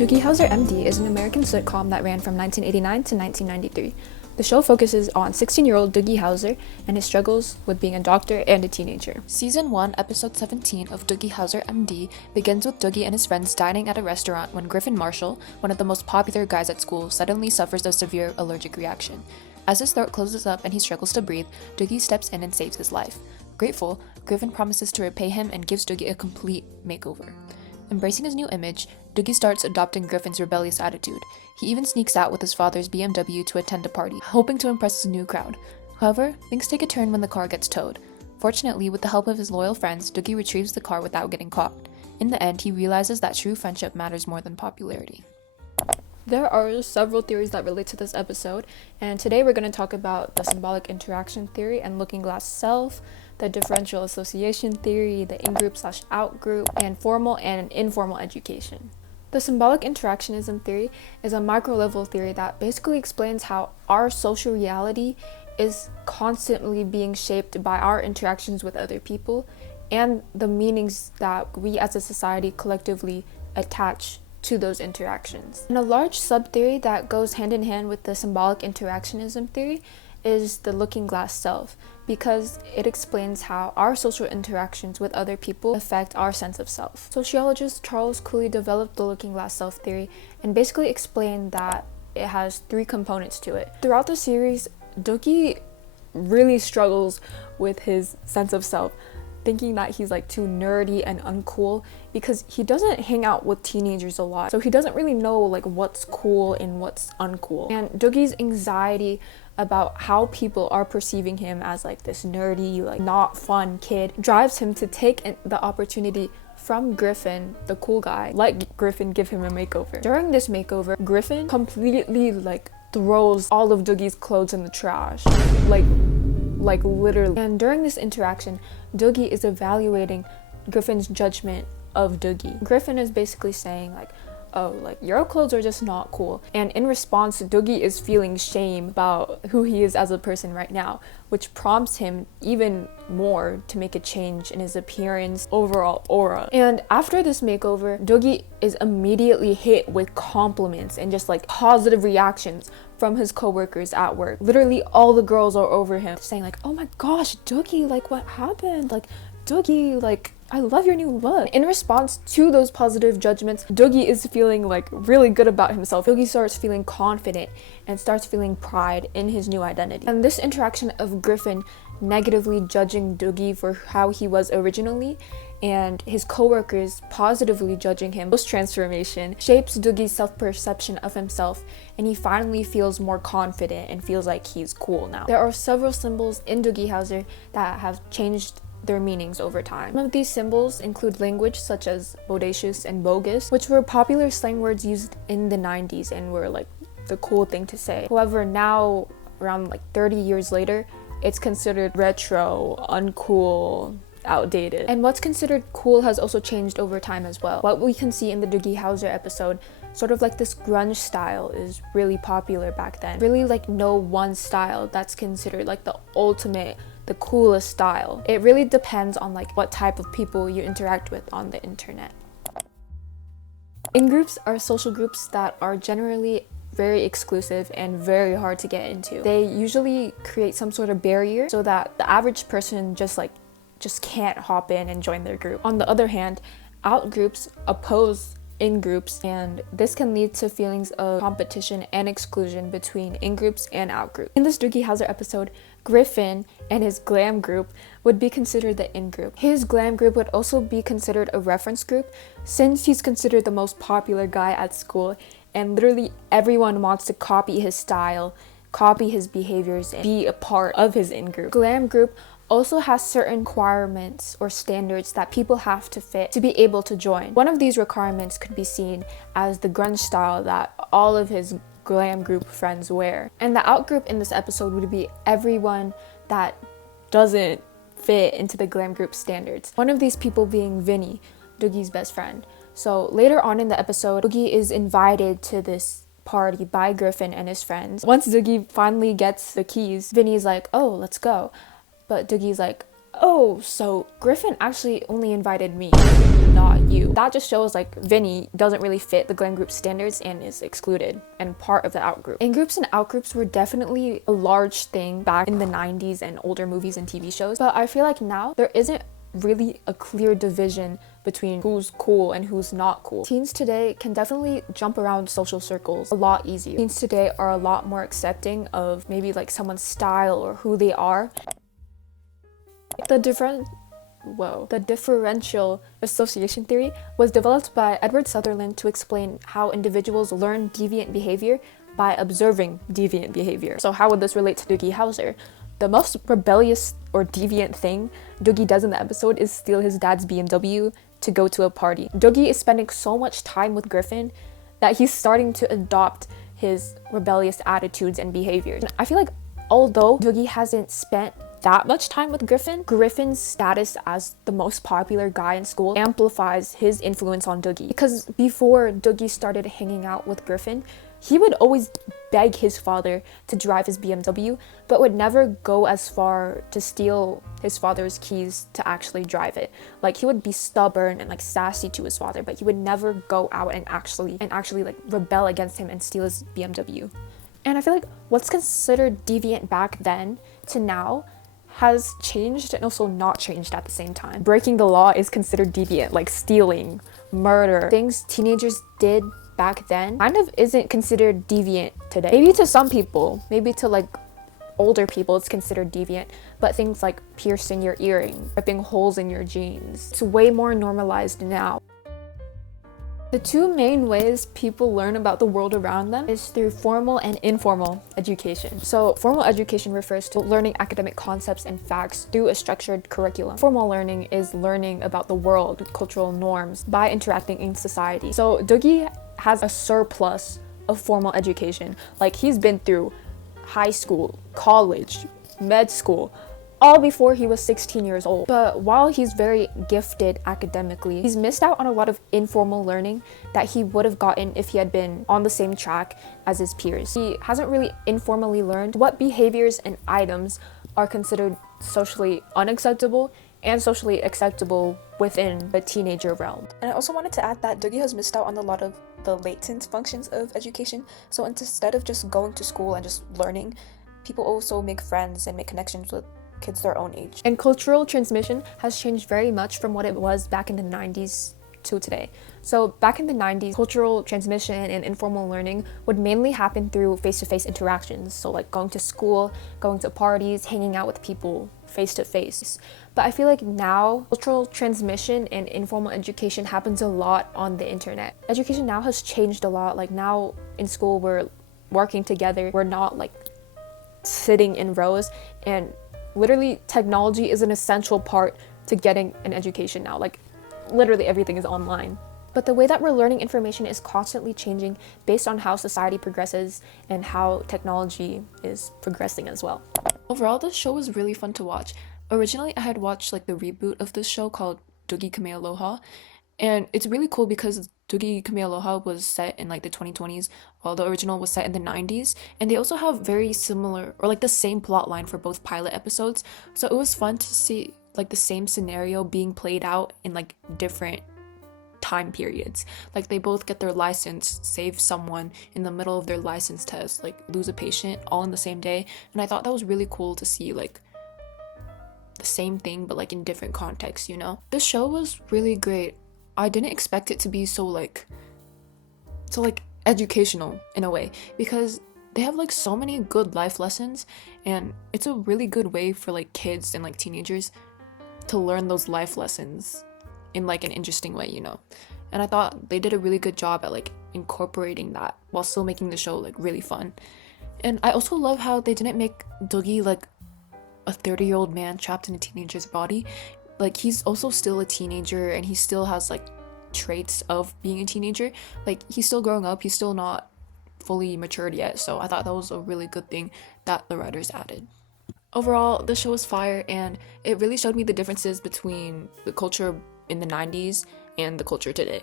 Doogie Howser MD is an American sitcom that ran from 1989 to 1993. The show focuses on 16-year-old Doogie Howser and his struggles with being a doctor and a teenager. Season 1, Episode 17 of Doogie Howser MD begins with Doogie and his friends dining at a restaurant when Griffin Marshall, one of the most popular guys at school, suddenly suffers a severe allergic reaction. As his throat closes up and he struggles to breathe, Doogie steps in and saves his life. Grateful, Griffin promises to repay him and gives Doogie a complete makeover. Embracing his new image, Doogie starts adopting Griffin's rebellious attitude. He even sneaks out with his father's BMW to attend a party, hoping to impress his new crowd. However, things take a turn when the car gets towed. Fortunately, with the help of his loyal friends, Doogie retrieves the car without getting caught. In the end, he realizes that true friendship matters more than popularity. There are several theories that relate to this episode, and today we're going to talk about the symbolic interaction theory and looking glass self, the differential association theory, the in-group/out group, and formal and informal education. The symbolic interactionism theory is a micro-level theory that basically explains how our social reality is constantly being shaped by our interactions with other people and the meanings that we as a society collectively attach to those interactions. And a large sub-theory that goes hand in hand with the symbolic interactionism theory is the looking glass self, because it explains how our social interactions with other people affect our sense of self. Sociologist Charles Cooley developed the looking glass self theory and basically explained that it has three components to it. Throughout the series, Doogie really struggles with his sense of self, thinking that he's like too nerdy and uncool because he doesn't hang out with teenagers a lot. So he doesn't really know like what's cool and what's uncool. And Doogie's anxiety about how people are perceiving him as like this nerdy, like not fun kid drives him to take the opportunity from Griffin, the cool guy, let Griffin give him a makeover. During this makeover, Griffin completely like throws all of Doogie's clothes in the trash. Like literally. And during this interaction, Doogie is evaluating Griffin's judgment of Doogie. Griffin is basically saying like, oh, like your clothes are just not cool. And in response, Doogie is feeling shame about who he is as a person right now, which prompts him even more to make a change in his appearance, overall aura. And after this makeover, Doogie is immediately hit with compliments and just like positive reactions from his coworkers at work. Literally all the girls are over him saying like, oh my gosh, Doogie, like what happened? Like Doogie, like I love your new look. In response to those positive judgments, Doogie is feeling like really good about himself. Doogie starts feeling confident and starts feeling pride in his new identity. And this interaction of Griffin negatively judging Doogie for how he was originally and his coworkers positively judging him post-transformation shapes Doogie's self-perception of himself, and he finally feels more confident and feels like he's cool now. There are several symbols in Doogie Howser that have changed their meanings over time. Some of these symbols include language such as bodacious and bogus, which were popular slang words used in the 90s and were like the cool thing to say. However, now around like 30 years later, it's considered retro, uncool, outdated. And what's considered cool has also changed over time as well. What we can see in the Doogie Howser episode, sort of like this grunge style is really popular back then. Really like no one style that's considered like the ultimate, the coolest style. It really depends on like what type of people you interact with on the internet. In-groups are social groups that are generally very exclusive and very hard to get into. They usually create some sort of barrier so that the average person just can't hop in and join their group. On the other hand, out-groups oppose in-groups, and this can lead to feelings of competition and exclusion between in-groups and out-groups. In this Doogie Howser episode, Griffin and his glam group would be considered the in-group. His glam group would also be considered a reference group since he's considered the most popular guy at school, and literally everyone wants to copy his style, copy his behaviors, and be a part of his in-group. Glam group also has certain requirements or standards that people have to fit to be able to join. One of these requirements could be seen as the grunge style that all of his glam group friends wear. And the out group in this episode would be everyone that doesn't fit into the glam group standards. One of these people being Vinny, Doogie's best friend. So later on in the episode, Doogie is invited to this party by Griffin and his friends. Once Doogie finally gets the keys, Vinny's like, oh, let's go. But Doogie's like, oh, so Griffin actually only invited me, not not you. That just shows like Vinny doesn't really fit the Glenn group standards and is excluded and part of the out group. In-groups and out-groups were definitely a large thing back in the 90s and older movies and TV shows, but I feel like now there isn't really a clear division between who's cool and who's not cool. Teens today can definitely jump around social circles a lot easier. Teens today are a lot more accepting of maybe like someone's style or who they are. The differential association theory was developed by Edward Sutherland to explain how individuals learn deviant behavior by observing deviant behavior. So how would this relate to Doogie Howser? The most rebellious or deviant thing Doogie does in the episode is steal his dad's BMW to go to a party. Doogie is spending so much time with Griffin that he's starting to adopt his rebellious attitudes and behaviors. And I feel like although Doogie hasn't spent that much time with Griffin, Griffin's status as the most popular guy in school amplifies his influence on Doogie. Because before Doogie started hanging out with Griffin, he would always beg his father to drive his BMW, but would never go as far to steal his father's keys to actually drive it. Like, he would be stubborn and like sassy to his father, but he would never go out and actually like rebel against him and steal his BMW. And I feel like what's considered deviant back then to now has changed and also not changed at the same time. Breaking the law is considered deviant, like stealing, murder. Things teenagers did back then kind of isn't considered deviant today. Maybe to some people, maybe to like older people it's considered deviant, but things like piercing your earring, ripping holes in your jeans, it's way more normalized now. The two main ways people learn about the world around them is through formal and informal education. So formal education refers to learning academic concepts and facts through a structured curriculum. Formal learning is learning about the world, cultural norms, by interacting in society. So Doogie has a surplus of formal education. Like, he's been through high school, college, med school, all before he was 16 years old. But while he's very gifted academically, he's missed out on a lot of informal learning that he would have gotten if he had been on the same track as his peers. He hasn't really informally learned what behaviors and items are considered socially unacceptable and socially acceptable within the teenager realm. And I also wanted to add that Doogie has missed out on a lot of the latent functions of education. So instead of just going to school and just learning, people also make friends and make connections with kids their own age. And cultural transmission has changed very much from what it was back in the 90s to today. So back in the 90s, cultural transmission and informal learning would mainly happen through face-to-face interactions. So like going to school, going to parties, hanging out with people face-to-face. But I feel like now cultural transmission and informal education happens a lot on the internet. Education now has changed a lot. Like, now in school we're working together. We're not like sitting in rows, and literally technology is an essential part to getting an education now. Like, literally everything is online. But the way that we're learning information is constantly changing based on how society progresses and how technology is progressing as well. Overall, this show was really fun to watch. Originally, I had watched like the reboot of this show called Doogie Kamealoha, and it's really cool because Doogie Kamealoha was set in like the 2020s, while the original was set in the 90s, and they also have very similar or like the same plot line for both pilot episodes. So it was fun to see like the same scenario being played out in like different time periods. Like, they both get their license, save someone in the middle of their license test, like lose a patient, all in the same day. And I thought that was really cool to see like the same thing but like in different contexts, you know? This show was really great. I didn't expect it to be so educational in a way, because they have like so many good life lessons, and it's a really good way for like kids and like teenagers to learn those life lessons in like an interesting way, you know? And I thought they did a really good job at like incorporating that while still making the show like really fun. And I also love how they didn't make Doogie like a 30-year-old man trapped in a teenager's body. Like, he's also still a teenager, and he still has like traits of being a teenager. Like, he's still growing up, he's still not fully matured yet. So I thought that was a really good thing that the writers added. Overall, the show was fire, and it really showed me the differences between the culture in the 90s and the culture today.